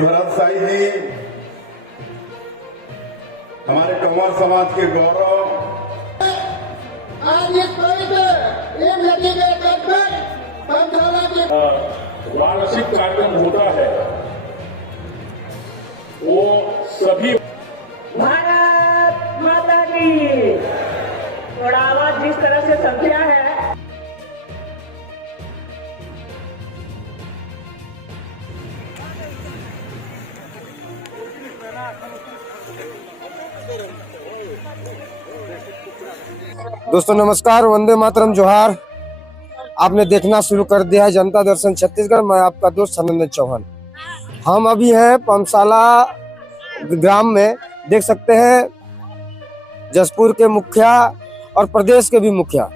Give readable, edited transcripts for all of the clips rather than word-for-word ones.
भरत साई जी हमारे कंवर समाज के गौरव। आज इस नदी में वार्षिक कार्यक्रम होता है वो सभी भारत माता की और आवाज जिस तरह से संख्या है। दोस्तों नमस्कार, वंदे मातरम, जोहार। आपने देखना शुरू कर दिया है जनता दर्शन छत्तीसगढ़। मैं आपका दोस्त सनंदन चौहान। हम अभी हैं पमसाला ग्राम में। देख सकते हैं जसपुर के मुखिया और प्रदेश के भी मुखिया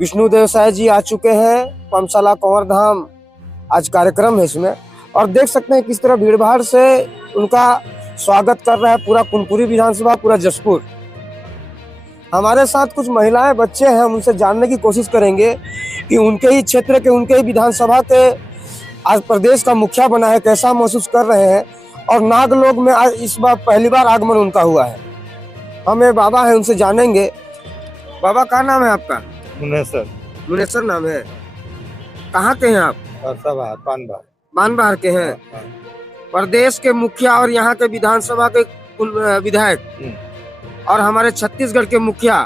विष्णुदेव साय जी आ चुके हैं। पमसाला कंवर धाम आज कार्यक्रम है इसमें, और देख सकते हैं किस तरह भीड़ भाड़ से उनका स्वागत कर रहा है पूरा कुनकुरी विधानसभा, पूरा जसपुर। हमारे साथ कुछ महिलाएं, बच्चे हैं, हम उनसे जानने की कोशिश करेंगे कि उनके ही क्षेत्र के, उनके ही विधानसभा के आज प्रदेश का मुखिया बना है, कैसा महसूस कर रहे हैं। और नागलोक में आज इस बार पहली बार आगमन उनका हुआ है। हमें बाबा है, उनसे जानेंगे। बाबा क्या नाम है आपका? मुनेसर। मुनेसर नाम है। कहाँ के हैं आप? पानबाहर के हैं। प्रदेश के मुखिया और यहाँ के विधानसभा के विधायक और हमारे छत्तीसगढ़ के मुखिया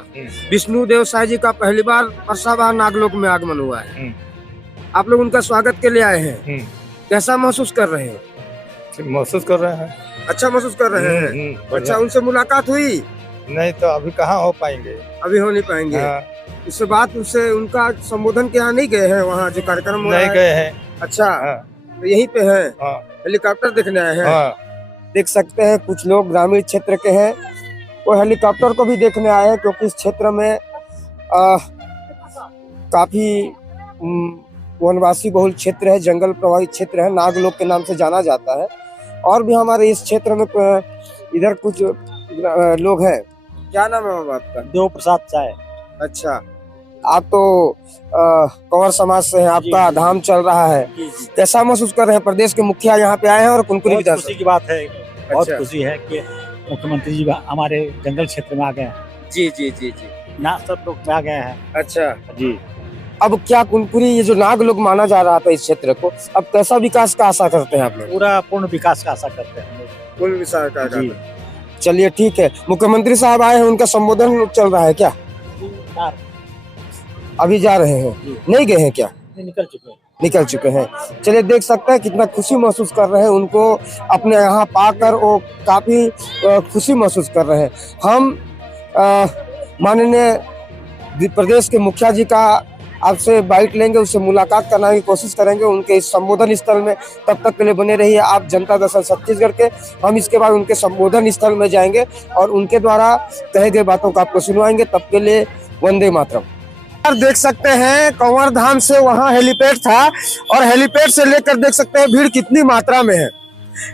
विष्णुदेव साय जी का पहली बार परसाबाह नागलोक में आगमन हुआ है। आप लोग उनका स्वागत के लिए आए हैं, कैसा महसूस कर रहे हैं? महसूस कर रहे हैं, अच्छा महसूस कर रहे हैं। अच्छा, उनसे मुलाकात हुई? नहीं तो अभी कहाँ हो पाएंगे, अभी हो नहीं पाएंगे। हाँ। उससे बात, उससे उनका संबोधन के यहाँ नहीं गए हैं? वहाँ जो कार्यक्रम हो रहा नहीं है? गए हैं। अच्छा, हाँ। तो यहीं पे है। हाँ। हेलीकॉप्टर देखने आए हैं। हाँ। देख सकते हैं कुछ लोग ग्रामीण क्षेत्र के हैं, वो हेलीकॉप्टर को भी देखने आए हैं, क्योंकि इस क्षेत्र में काफी वनवासी बहुल क्षेत्र है, जंगल प्रभावित क्षेत्र है, नागलोक के नाम से जाना जाता है। और भी हमारे इस क्षेत्र में इधर कुछ लोग हैं। क्या नाम है बाबा आपका? देव प्रसाद चाय। अच्छा, आप तो कंवर समाज से हैं, आपका धाम चल रहा है, कैसा महसूस कर रहे हैं? प्रदेश के मुखिया यहाँ पे आए हैं और कुनकुरी विधानसभा। खुशी की बात है, बहुत अच्छा। खुशी है कि मुख्यमंत्री जी हमारे जंगल क्षेत्र में आ गए हैं। जी जी जी जी, ना सब लोग आ गए हैं। अच्छा जी, अब क्या कुनकुरी, ये जो नागलोक माना जा रहा था इस क्षेत्र को, अब कैसा विकास का आशा करते हैं आप लोग? पूरा पूर्ण विकास का आशा करते हैं। पूर्ण विकास का जी। चलिए ठीक है। मुख्यमंत्री साहब आए हैं, उनका संबोधन चल रहा है क्या? अभी जा रहे हैं, नहीं गए हैं क्या? निकल चुके हैं। चलिए, देख सकते हैं कितना खुशी महसूस कर रहे हैं। उनको अपने यहाँ पाकर वो काफी खुशी महसूस कर रहे हैं। हम माननीय प्रदेश के मुखिया जी का आपसे बाइट लेंगे, उससे मुलाकात करने की कोशिश करेंगे उनके इस संबोधन स्थल में। तब तक के लिए बने रहिए आप जनता दर्शन छत्तीसगढ़ के। हम इसके बाद उनके संबोधन स्थल में जाएंगे और उनके द्वारा कहे गए बातों को आपको सुनवाएंगे। तब के लिए वंदे मातरम। देख सकते हैं कंवर धाम से वहाँ हेलीपैड था, और हेलीपैड से लेकर देख सकते हैं भीड़ कितनी मात्रा में है।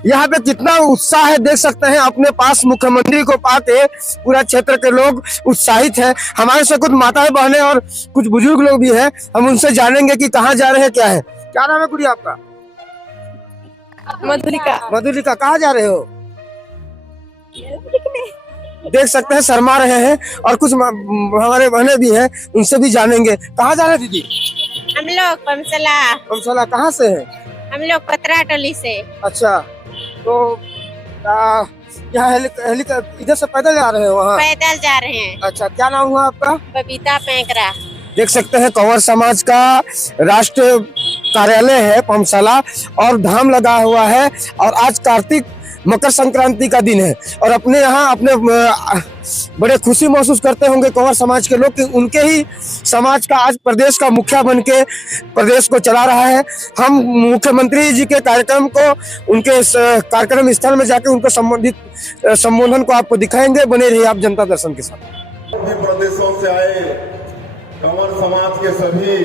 यहाँ पे कितना उत्साह है, देख सकते हैं। अपने पास मुख्यमंत्री को पाके पूरा क्षेत्र के लोग उत्साहित हैं। हमारे से कुछ माताएं बहनें और कुछ बुजुर्ग लोग भी हैं, हम उनसे जानेंगे कि कहाँ जा रहे हैं, क्या है। क्या नाम है गुड़िया आपका? मधुलिका। मधुलिका, कहाँ जा रहे हो? देख सकते हैं शर्मा रहे हैं, और कुछ हमारे बहनें भी हैं, उनसे भी जानेंगे। कहाँ जा रहे दीदी? हम लोग पमसला। पमसला कहाँ से है? हम लोग पतरा टोली से। अच्छा, तो यहाँ इधर से पैदल जा रहे हैं वहाँ? पैदल जा रहे हैं। अच्छा, क्या नाम हुआ आपका? बबीता पैंकरा। देख सकते हैं कंवर समाज का राष्ट्रीय कार्यालय है पमसाला, और धाम लगा हुआ है। और आज कार्तिक मकर संक्रांति का दिन है, और अपने यहाँ अपने बड़े खुशी महसूस करते होंगे कंवर समाज के लोग कि उनके ही समाज का आज प्रदेश का मुखिया बन के प्रदेश को चला रहा है। हम मुख्यमंत्री जी के कार्यक्रम को, उनके कार्यक्रम स्थल में जाकर उनको संबंधित संबोधन को आपको दिखाएंगे। बने रहिए आप जनता दर्शन के साथ। प्रदेशों से आए कंवर समाज के सभी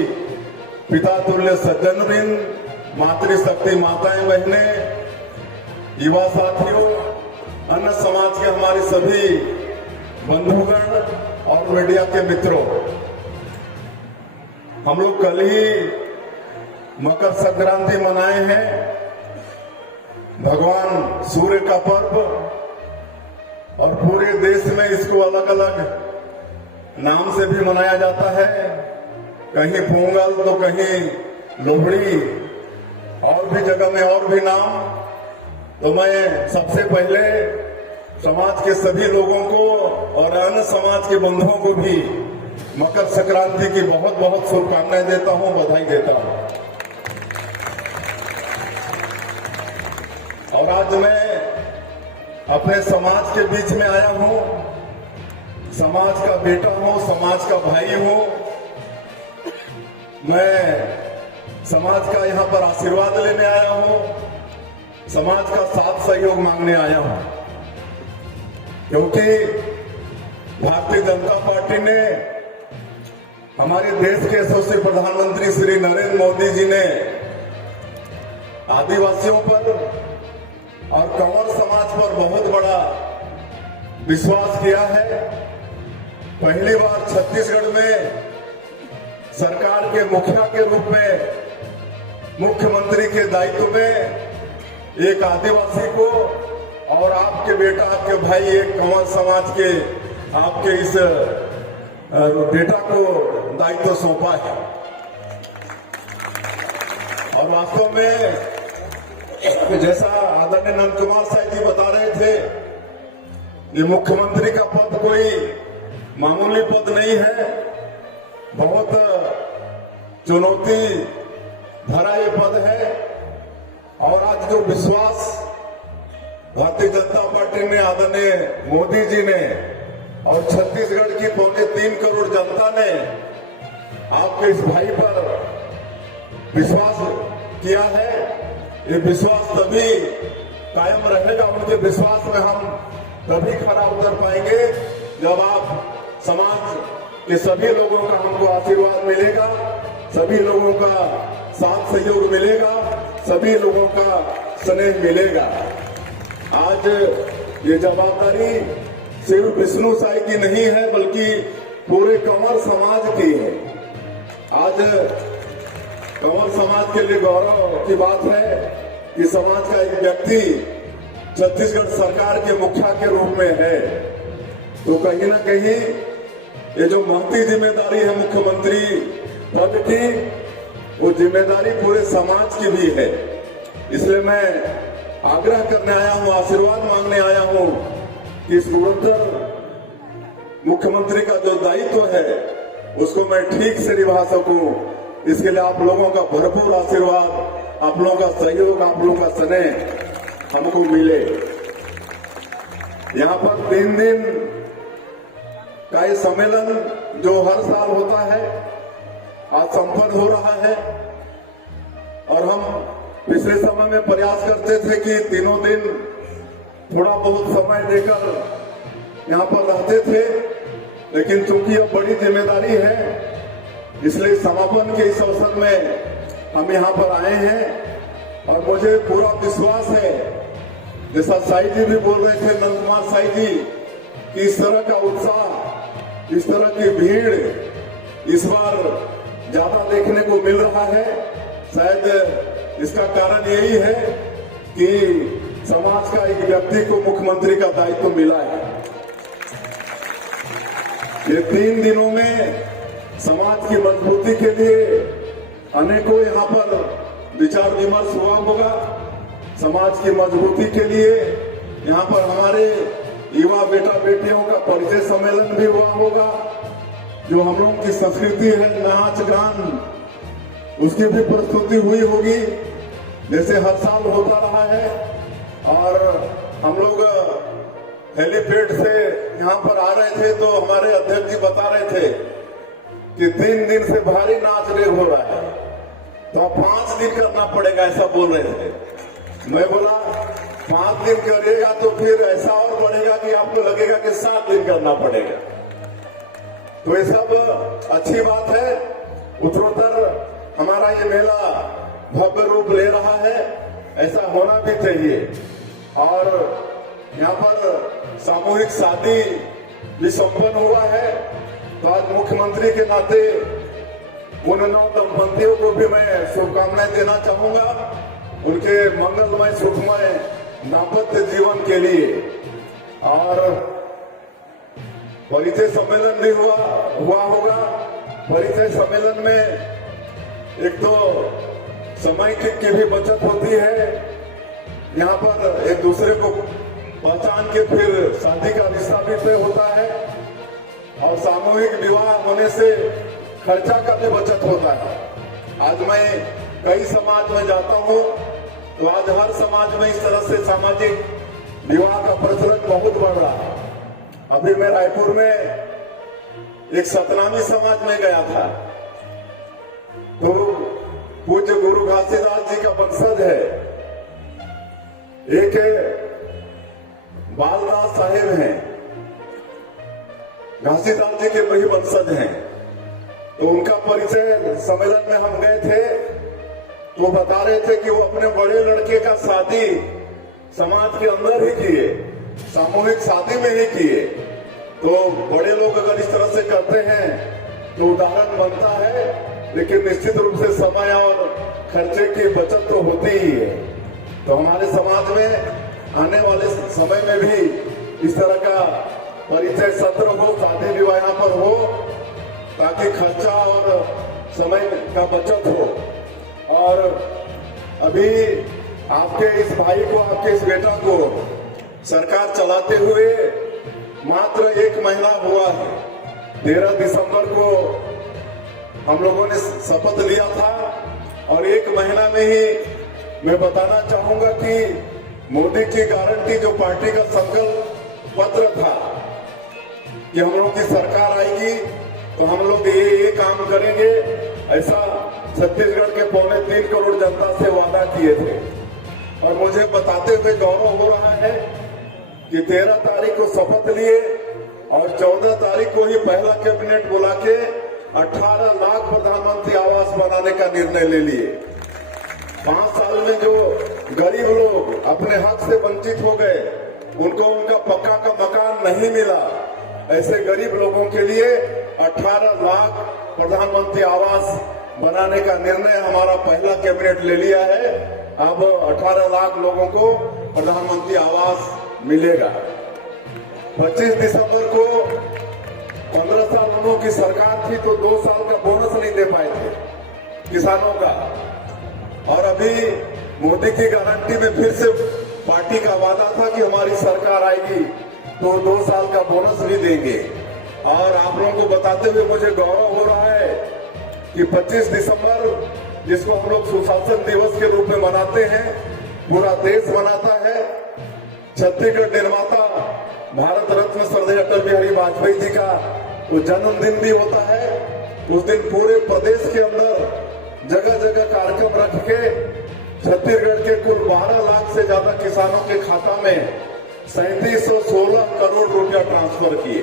पिता तुल्य सज्जनवृंद, मातृशक्ति माताएं बहनें, युवा साथियों, अन्य समाज के हमारे सभी बंधुगण और मीडिया के मित्रों, हम लोग कल ही मकर संक्रांति मनाए हैं। भगवान सूर्य का पर्व और पूरे देश में इसको अलग अलग नाम से भी मनाया जाता है। कहीं पोंगल तो कहीं लोहड़ी और भी जगह में और भी नाम। तो मैं सबसे पहले समाज के सभी लोगों को और अन्य समाज के बंधुओं को भी मकर संक्रांति की बहुत बहुत शुभकामनाएं देता हूं, बधाई देता हूं। और आज मैं अपने समाज के बीच में आया हूं, समाज का बेटा हूं, समाज का भाई हूं। मैं समाज का यहां पर आशीर्वाद लेने आया हूं, समाज का साथ सहयोग मांगने आया हूं, क्योंकि भारतीय जनता पार्टी ने हमारे देश के यशस्वी प्रधानमंत्री श्री नरेंद्र मोदी जी ने आदिवासियों पर और कंवर समाज पर बहुत बड़ा विश्वास किया है। पहली बार छत्तीसगढ़ में सरकार के मुखिया के रूप में मुख्यमंत्री के दायित्व में एक आदिवासी को और आपके बेटा, आपके भाई, एक कंवर समाज के आपके इस बेटा को दायित्व सौंपा है। और वास्तव में जैसा आदरणीय नंद कुमार साहब जी बता रहे थे, ये मुख्यमंत्री का पद कोई मामूली पद नहीं है, बहुत चुनौती भरा ये पद है। और आज जो विश्वास भारतीय जनता पार्टी ने, आदरणीय मोदी जी ने और छत्तीसगढ़ की 3.25 करोड़ जनता ने आपके इस भाई पर विश्वास किया है, ये विश्वास तभी कायम रहेगा, उनके विश्वास में हम तभी खरा उतर पाएंगे जब आप समाज के सभी लोगों का हमको आशीर्वाद मिलेगा, सभी लोगों का साथ सहयोग मिलेगा, सभी लोगों का स्नेह मिलेगा। आज ये जवाबदारी सिर्फ विष्णु साई की नहीं है, बल्कि पूरे कंवर समाज की है। आज कंवर समाज के लिए गौरव की बात है कि समाज का एक व्यक्ति छत्तीसगढ़ सरकार के मुखिया के रूप में है। तो कहीं ना कहीं ये जो महती जिम्मेदारी है मुख्यमंत्री पद की, वो जिम्मेदारी पूरे समाज की भी है। इसलिए मैं आग्रह करने आया हूं, आशीर्वाद मांगने आया हूं कि इस गुणोत्तर मुख्यमंत्री का जो दायित्व है उसको मैं ठीक से निभा सकूं। इसके लिए आप लोगों का भरपूर आशीर्वाद, आप लोगों का सहयोग, आप लोगों का स्नेह हमको मिले। यहाँ पर 3 दिन का ये सम्मेलन जो हर साल होता है आज संपन्न हो रहा है। और हम पिछले समय में प्रयास करते थे कि तीनों दिन थोड़ा बहुत समय देकर यहाँ पर रहते थे, लेकिन चूंकि अब बड़ी जिम्मेदारी है इसलिए समापन के इस अवसर में हम यहाँ पर आए हैं। और मुझे पूरा विश्वास है, जैसा साई जी भी बोल रहे थे, नंद कुमार साई जी, कि इस तरह का उत्साह, इस तरह की भीड़ इस बार ज्यादा देखने को मिल रहा है। शायद इसका कारण यही है कि समाज का एक व्यक्ति को मुख्यमंत्री का दायित्व मिला है। ये 3 दिनों में समाज की मजबूती के लिए अनेकों यहाँ पर विचार विमर्श हुआ होगा। समाज की मजबूती के लिए यहाँ पर हमारे युवा बेटा बेटियों का परिचय सम्मेलन भी हुआ होगा। जो हम लोगों की संस्कृति है, नाच गान, उसकी भी प्रस्तुति हुई होगी, जैसे हर साल होता रहा है। और हम लोग हेलीपैड से यहाँ पर आ रहे थे तो हमारे अध्यक्ष जी बता रहे थे कि 3 दिन से भारी नाच रेव हो रहा है, तो 5 दिन करना पड़ेगा, ऐसा बोल रहे थे। मैं बोला 5 दिन करिएगा तो फिर ऐसा और बढ़ेगा कि आपको लगेगा कि 7 दिन करना पड़ेगा। तो ये सब अच्छी बात है। उत्तरोत्तर हमारा ये मेला भव्य रूप ले रहा है, ऐसा होना भी चाहिए। और यहाँ पर सामूहिक शादी भी संपन्न हुआ है। तो आज मुख्यमंत्री के नाते उन 9 दंपतियों को भी मैं शुभकामनाएं देना चाहूंगा उनके मंगलमय सुखमय दाम्पत्य जीवन के लिए। और परिचय सम्मेलन भी हुआ होगा। परिचय सम्मेलन में एक तो समय की भी बचत होती है, यहाँ पर एक दूसरे को पहचान के फिर शादी का रिश्ता भी तय होता है, और सामूहिक विवाह होने से खर्चा का भी बचत होता है। आज मैं कई समाज में जाता हूँ तो आज हर समाज में इस तरह से सामाजिक विवाह का प्रचलन बहुत बढ़ रहा है। अभी मैं रायपुर में एक सतनामी समाज में गया था, तो पूज्य गुरु घासीदास जी का वंशज है, एक बालदास साहेब हैं, घासीदास जी के वही वंशज हैं। तो उनका परिचय सम्मेलन में हम गए थे, तो बता रहे थे कि वो अपने बड़े लड़के का शादी समाज के अंदर ही किए, सामूहिक शादी में ही किए। तो बड़े लोग अगर इस तरह से करते हैं तो उदाहरण बनता है, लेकिन निश्चित रूप से समय और खर्चे की बचत तो होती ही है। तो हमारे समाज में आने वाले समय में भी इस तरह का परिचय सत्र हो, शादी विवाह यहाँ पर हो, ताकि खर्चा और समय का बचत हो। और अभी आपके इस भाई को, आपके इस बेटा को सरकार चलाते हुए मात्र 1 महीना हुआ है। 13 दिसंबर को हम लोगों ने शपथ लिया था, और 1 महीना में ही मैं बताना चाहूंगा कि मोदी की गारंटी, जो पार्टी का संकल्प पत्र था कि हम लोग की सरकार आएगी तो हम लोग ये काम करेंगे, ऐसा छत्तीसगढ़ के 3.25 करोड़ जनता से वादा किए थे। और मुझे बताते हुए गौरव हो रहा है कि 13 तारीख को शपथ लिए और 14 तारीख को ही पहला कैबिनेट बुला के 18 लाख प्रधानमंत्री आवास बनाने का निर्णय ले लिए। 5 साल में जो गरीब लोग अपने हक से वंचित हो गए, उनको उनका पक्का का मकान नहीं मिला, ऐसे गरीब लोगों के लिए 18 लाख प्रधानमंत्री आवास बनाने का निर्णय हमारा पहला कैबिनेट ले लिया है। अब 18 लाख लोगों को प्रधानमंत्री आवास मिलेगा। 25 दिसंबर को 15 साल उन्हों की सरकार थी तो 2 साल का बोनस नहीं दे पाए थे किसानों का, और अभी मोदी की गारंटी में फिर से पार्टी का वादा था कि हमारी सरकार आएगी तो 2 साल का बोनस भी देंगे। और आप लोगों को बताते हुए मुझे गौरव हो रहा है कि 25 दिसंबर, जिसको हम लोग सुशासन दिवस के रूप में मनाते हैं, पूरा देश मनाता है। छत्तीसगढ़ निर्माता भारत रत्न स्वर्गीय अटल बिहारी वाजपेयी जी का वो जन्मदिन भी होता है। उस दिन पूरे प्रदेश के अंदर जगह जगह कार्यक्रम रख के छत्तीसगढ़ के कुल 12 लाख से ज्यादा किसानों के खाता में 3716 करोड़ रुपया ट्रांसफर किए।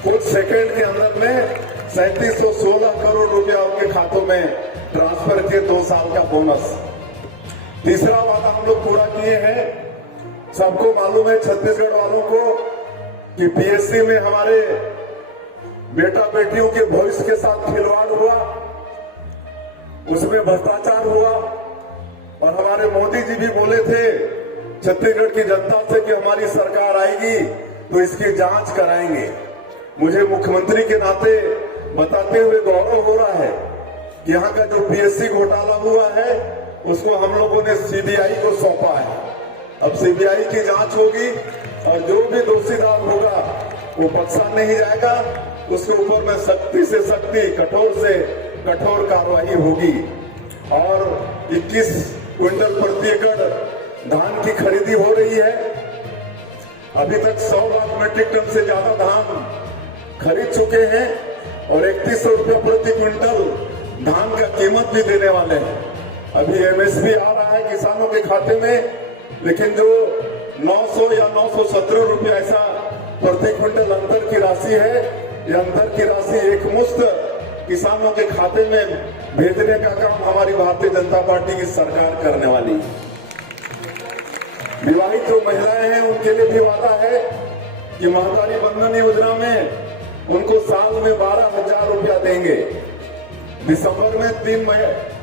कुछ सेकंड के अंदर में 3716 करोड़ रुपया उनके खातों में ट्रांसफर किए, 2 साल का बोनस। तीसरा वादा हम लोग पूरा किए हैं। सबको मालूम है छत्तीसगढ़ वालों को कि पीएससी में हमारे बेटा बेटियों के भविष्य के साथ खिलवाड़ हुआ, उसमें भ्रष्टाचार हुआ, और हमारे मोदी जी भी बोले थे छत्तीसगढ़ की जनता से कि हमारी सरकार आएगी तो इसकी जांच कराएंगे। मुझे मुख्यमंत्री के नाते बताते हुए गौरव हो रहा है कि यहाँ का जो पीएससी घोटाला हुआ है उसको हम लोगों ने सीबीआई को सौंपा है। अब सीबीआई की जांच होगी और जो भी दोषीदार होगा वो बख्शा नहीं जाएगा, उसके ऊपर में सख्ती से सख्ती, कठोर से कठोर कार्रवाई होगी। और 21 क्विंटल प्रति एकड़ धान की खरीदी हो रही है। अभी तक 100 लाख मीट्रिक टन से ज्यादा धान खरीद चुके हैं और 3100 रुपया प्रति क्विंटल धान का कीमत भी देने वाले हैं। अभी एमएसपी आ रहा है किसानों के खाते में, लेकिन जो 900 या 917 रुपया ऐसा प्रति क्विंटल अंतर की राशि है, ये अंतर की राशि एक मुश्त किसानों के खाते में भेजने का काम हमारी भारतीय जनता पार्टी की सरकार करने वाली है। विवाहित जो महिलाएं हैं उनके लिए भी वादा है कि महतारी बंधन योजना में उनको साल में 12,000 रुपया देंगे। दिसंबर में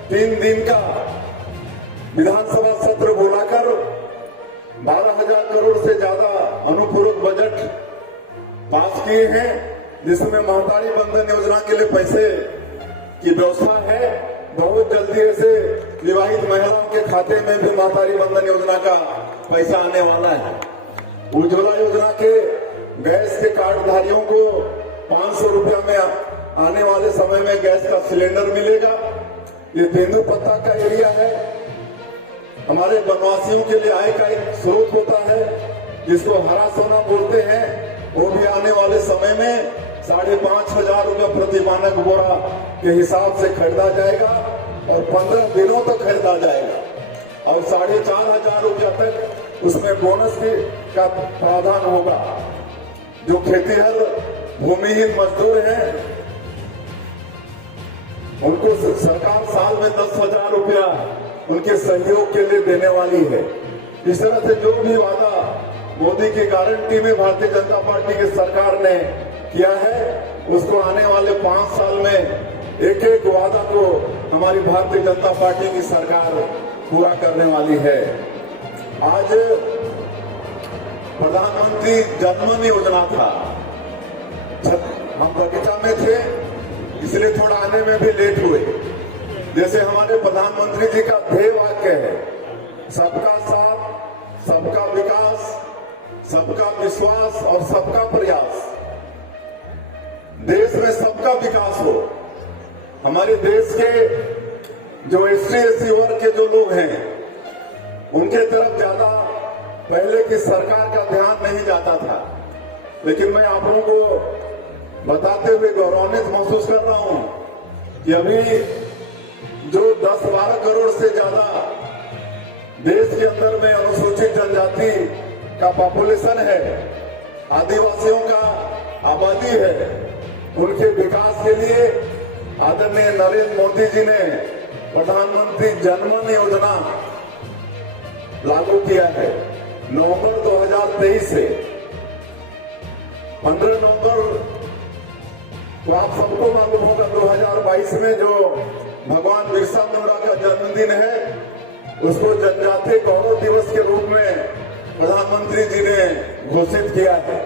3 दिन का विधानसभा सत्र बुलाकर 12,000 करोड़ से ज्यादा अनुपूरक बजट पास किए हैं, जिसमें महतारी बंधन योजना के लिए पैसे की व्यवस्था है। बहुत जल्दी ऐसे विवाहित महिलाओं के खाते में भी महतारी बंधन योजना का पैसा आने वाला है। उज्ज्वला योजना के गैस के कार्डधारियों को 500 रुपया में आने वाले समय में गैस का सिलेंडर मिलेगा। ये तेंदुपत्ता का एरिया है, हमारे वनवासियों के लिए आय का एक स्रोत होता है, जिसको हरा सोना बोलते हैं। वो भी आने वाले समय में 5,500 रुपया प्रति मानक बोरा के हिसाब से खरीदा जाएगा और 15 दिनों तक खरीदा जाएगा और 4,500 रुपया तक उसमें बोनस का प्रावधान होगा। जो खेतीहर भूमिहीन मजदूर हैं उनको सरकार साल में 10,000 रुपया उनके सहयोग के लिए देने वाली है। इस तरह से जो भी वादा मोदी की गारंटी में भारतीय जनता पार्टी की सरकार ने किया है, उसको आने वाले 5 साल में एक एक वादा को हमारी भारतीय जनता पार्टी की सरकार पूरा करने वाली है। आज प्रधानमंत्री जनधन योजना था, हम बगीचा में थे इसलिए थोड़ा आने में भी लेट हुए। जैसे हमारे प्रधानमंत्री जी का ध्येय वाक्य है, सबका साथ, सबका विकास, सबका विश्वास और सबका प्रयास। देश में सबका विकास हो। हमारे देश के जो SC वर्ग के जो लोग हैं उनके तरफ ज्यादा पहले की सरकार का ध्यान नहीं जाता था, लेकिन मैं आप लोगों को बताते हुए गौरवान्वित महसूस कर रहा हूं कि अभी जो 10-12 करोड़ से ज्यादा देश के अंदर में अनुसूचित जनजाति का पॉपुलेशन है, आदिवासियों का आबादी है, उनके विकास के लिए आदरणीय नरेंद्र मोदी जी ने प्रधानमंत्री जनधन योजना लागू किया है। नवंबर 2023 से 15 नवंबर तो आप सबको मालूम होगा 2022 में जो भगवान बिरसा मुंडा का जन्मदिन है, उसको जनजातीय गौरव दिवस के रूप में प्रधानमंत्री जी ने घोषित किया है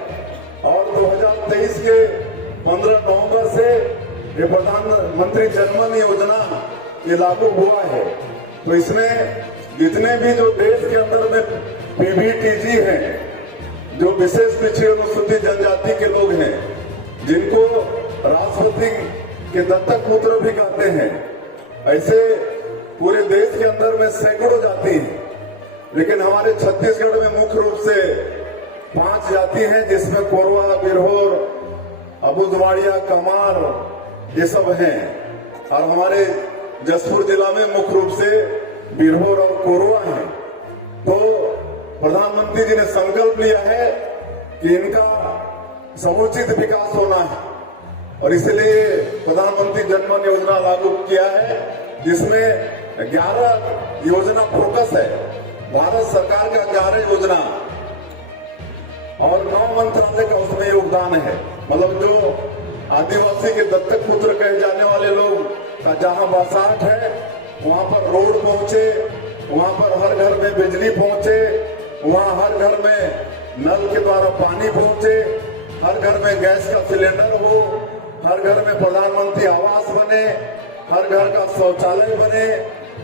और 2023 के 15 नवंबर से ये प्रधानमंत्री जनधन योजना ये लागू हुआ है। तो इसमें जितने भी जो देश के अंदर में PBTG हैं, जो विशेष पिछड़ी अनुसूचित जनजाति के लोग हैं, जिनको राष्ट्रपति के दत्तक पुत्र भी कहते हैं, ऐसे पूरे देश के अंदर में सैकड़ों जाति हैं। लेकिन हमारे छत्तीसगढ़ में मुख्य रूप से 5 जाति हैं, जिसमें कोरवा, बिरहोर, अबुदवाड़िया, कमार ये सब हैं। और हमारे जसपुर जिला में मुख्य रूप से बिरहोर और कोरवा हैं। तो प्रधानमंत्री जी ने संकल्प लिया है कि इनका समुचित विकास होना है और इसलिए प्रधानमंत्री जनधन योजना लागू किया है, जिसमें 11 योजना फोकस है। भारत सरकार का 11 योजना और 9 मंत्रालय का उसमें योगदान है। मतलब जो आदिवासी के दत्तक पुत्र कहे जाने वाले लोग का जहां बसाहट है, वहां पर रोड पहुंचे, वहां पर हर घर में बिजली पहुंचे, वहां हर घर में नल के द्वारा पानी पहुंचे, हर घर में गैस का सिलेंडर हो, हर घर में प्रधानमंत्री आवास बने, हर घर का शौचालय बने,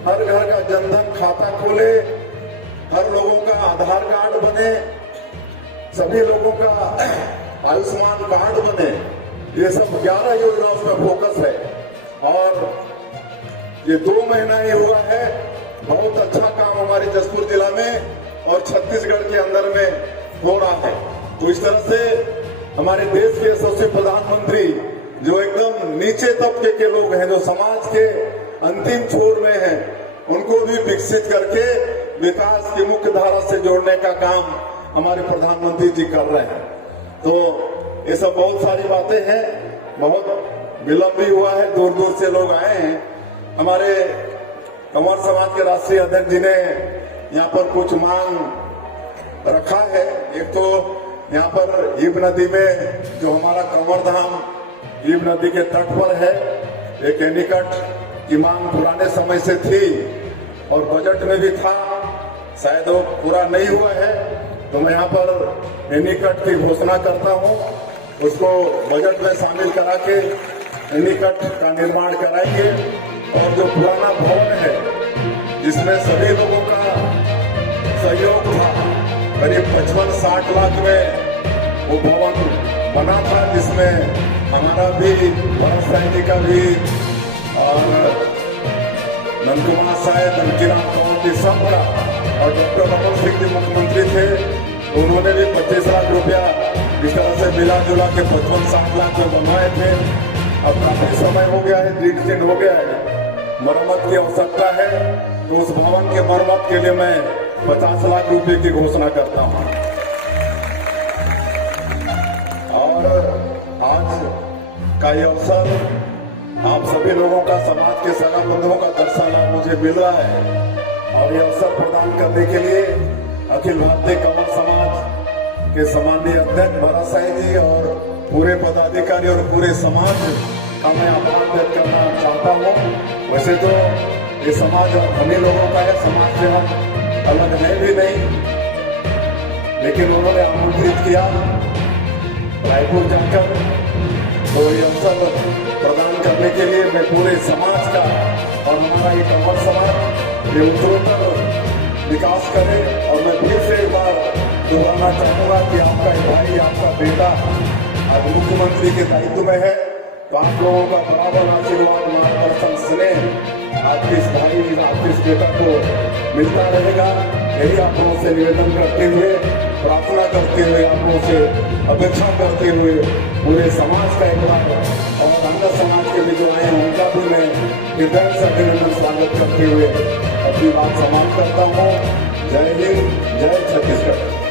हर घर का जनधन खाता खोले, हर लोगों का आधार कार्ड बने, सभी लोगों का आयुष्मान कार्ड बने। ये सब 11 योजना उसमें फोकस है और ये 2 महीना ही हुआ है। बहुत अच्छा काम हमारे जसपुर जिला में और छत्तीसगढ़ के अंदर में हो रहा है। तो इस तरह से हमारे देश के यशस्वी प्रधानमंत्री जो एकदम नीचे तबके के लोग हैं, जो समाज के अंतिम छोर में हैं, उनको भी विकसित करके विकास की मुख्य धारा से जोड़ने का काम हमारे प्रधानमंत्री जी कर रहे हैं। तो ये सब बहुत सारी बातें हैं। बहुत विलंब भी हुआ है, दूर दूर से लोग आए हैं। हमारे कंवर समाज के राष्ट्रीय अध्यक्ष जी ने यहाँ पर कुछ मांग रखा है। एक तो यहाँ पर ईब नदी में जो हमारा कंवर धाम ईब नदी के तट पर है, एक एनीकट की मांग पुराने समय से थी। और बजट में भी था, शायद वो पूरा नहीं हुआ है, तो मैं यहाँ पर एनीकट की घोषणा करता हूँ। उसको बजट में शामिल करा के एनीकट का निर्माण कराएंगे। और जो पुराना भवन है जिसमें सभी लोगों का सहयोग था, करीब 55-60 लाख में वो भवन बना था, जिसमें हमारा भी, भरत साई जी का भी और नंदकुमार साहब, नंदकीराम कौर सबका, और डॉक्टर रमन सिंह जी मुख्यमंत्री थे, उन्होंने भी 25 लाख रुपया इस तरह से मिला जुला के 55-60 लाख में बनवाए थे। अब काफी समय हो गया है, जीर्ण हो गया है, मरम्मत की आवश्यकता है, तो उस भवन के मरम्मत के लिए मैं 50 लाख रुपए की घोषणा करता हूँ। और आज का ये अवसर आप सभी लोगों का, समाज के सगा बंधुओं का दर्शन मुझे मिल रहा है, और ये अवसर प्रदान करने के लिए अखिल भारतीय कंवर समाज के सम्माननीय अध्यक्ष भरत साई जी और पूरे पदाधिकारी और पूरे समाज का मैं आभार व्यक्त करना चाहता हूँ। वैसे तो ये समाज हम ही लोगों का है, समाज से हम अलग है भी नहीं, लेकिन उन्होंने आमंत्रित किया रायपुर जाकर, तो ये अवसर प्रदान करने के लिए मैं पूरे समाज का और हमारा ये कंवर समाज ये उत्तरोत्तर विकास करे। और मैं फिर से एक बार दोहराना चाहूंगा कि आपका भाई, आपका बेटा आज मुख्यमंत्री के दायित्व में है, तो आप लोगों का बराबर आशीर्वाद, मार्गदर्शन, स्नेह आपके इस भाई, आपके इस बेटा को मिलता रहेगा। यही आप लोगों से निवेदन करते हुए, प्रार्थना करते हुए, आप लोगों से अपेक्षा करते हुए पूरे समाज का एक बार और अन्य समाज के भी जो आए हैं उनका भी मैं हृदय से अभिनंदन स्वागत करते हुए अपनी बात समाप्त करता हूँ। जय हिंद, जय छत्तीसगढ़।